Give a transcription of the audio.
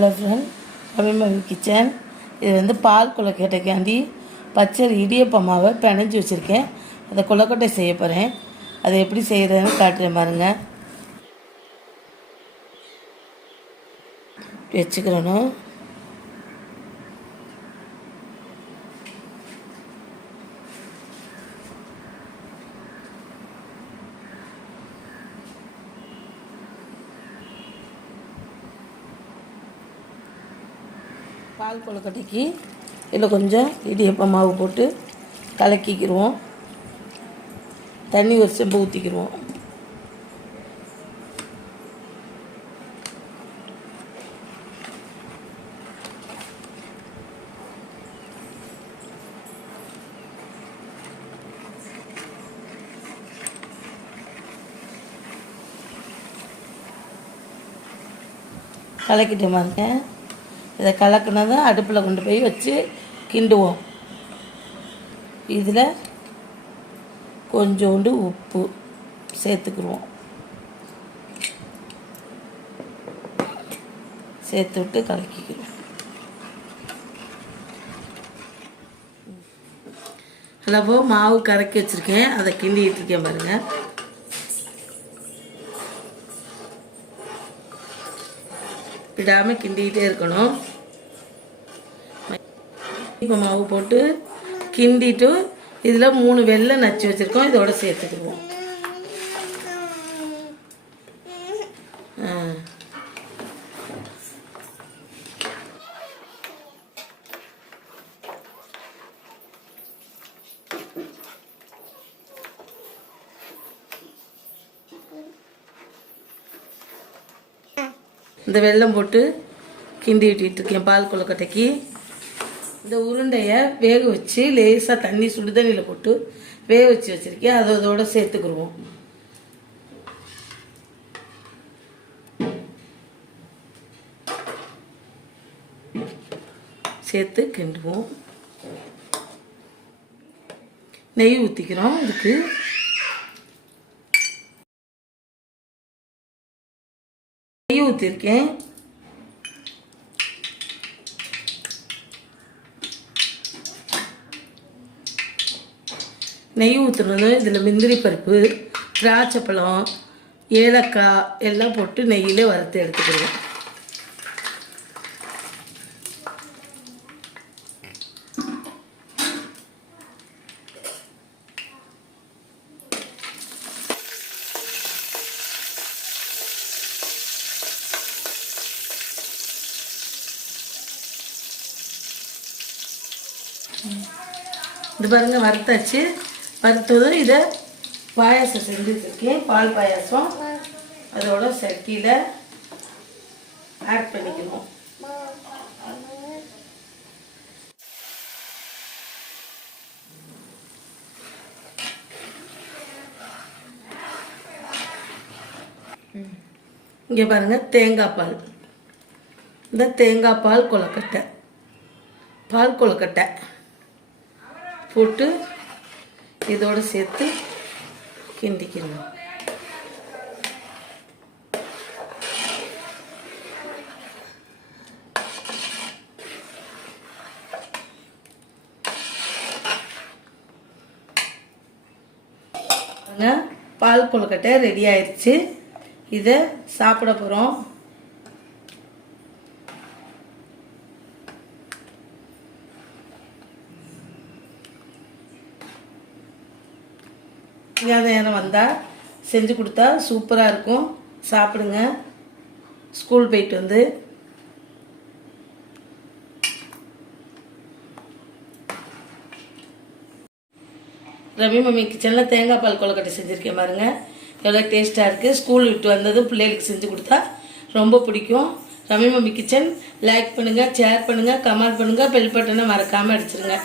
Hello friend, ரவிமவி kitchen. இது வந்து பால் கொழுக்கட்டைக்காண்டி பச்சரி இடியப்ப மாவை பிணைஞ்சி வச்சுருக்கேன். அதை கொழுக்கட்டை செய்ய போகிறேன். அதை எப்படி செய்கிறதுன்னு காட்டுறேன் பாருங்கள். வச்சுக்கிறணும். பால் கொழுக்கட்டைக்கு இதில் கொஞ்சம் இடியப்ப மாவு போட்டு கலக்கிக்கிடுவோம். தண்ணி ஒரு செம்பு ஊற்றிக்கிடுவோம். கலக்கிட்டு பாருங்க. இதை கலக்கினதும் அடுப்பில் கொண்டு போய் வச்சு கிண்டுவோம். இதில் கொஞ்சோண்டு உப்பு சேர்த்துக்குருவோம். சேர்த்து விட்டு கலக்கிக்கிறோம். அளவோ மாவு கலக்கி வச்சுருக்கேன். அதை கிண்டிகிட்டு இருக்கேன் பாருங்கள். விடாமல் கிண்டிகிட்டே இருக்கணும். இப்போ மாவு போட்டு கிண்டிட்டு இதில் 3 வெள்ளை நச்சு வச்சுருக்கோம். இதோட சேர்த்துக்குவோம். இந்த வெல்லம் போட்டு கிண்டி விட்டுட்டு இருக்கேன் பால் கொழுக்கட்டைக்கு. இந்த உருண்டையை வேக வச்சு லேசாக தண்ணி சுடு தண்ணியில் போட்டு வேக வச்சு வச்சுருக்கேன். அதோட சேர்த்துக்குருவோம். சேர்த்து கிண்டுவோம். நெய் ஊற்றிக்கிறோம். இதுக்கு நெய் ஊற்றிருக்கேன். நெய் ஊற்றுனதும் இதில் முந்திரி பருப்பு, திராட்சை பழம், ஏலக்காய் எல்லாம் போட்டு நெய்யிலே வறுத்து எடுத்துக்கிடுவோம். இது பாருங்க, வறுத்தாச்சு. வறுத்ததும் இதை பாயாசம் செஞ்சு வச்சுருக்கேன். பால் பாயாசம் அதோட சட்டியில் ஆட் பண்ணிக்கணும். இங்கே பாருங்கள், தேங்காய் பால். இந்த தேங்காய் பால் கொழுக்கட்டை, பால் கொழுக்கட்டை போட்டு இதோடு சேர்த்து கிண்டிக்கணும். பால் கொழுக்கட்டை ரெடி ஆயிடுச்சு. இதை சாப்பிட போகிறோம். நேரம் வந்தால் செஞ்சு கொடுத்தா சூப்பராக இருக்கும். சாப்பிடுங்க. ஸ்கூல் போயிட்டு வந்து ரவிமவி கிச்சனில் தேங்காய் பால் கொழுக்கட்டை செஞ்சுருக்கேன் பாருங்கள். எவ்வளோ டேஸ்ட்டாக இருக்குது. ஸ்கூல் விட்டு வந்ததும் பிள்ளைகளுக்கு செஞ்சு கொடுத்தா ரொம்ப பிடிக்கும். ரவிமவி கிச்சன் லைக் பண்ணுங்கள், ஷேர் பண்ணுங்கள், கமெண்ட் பண்ணுங்கள், பெல் பட்டனை மறக்காமல் அடிச்சிருங்க.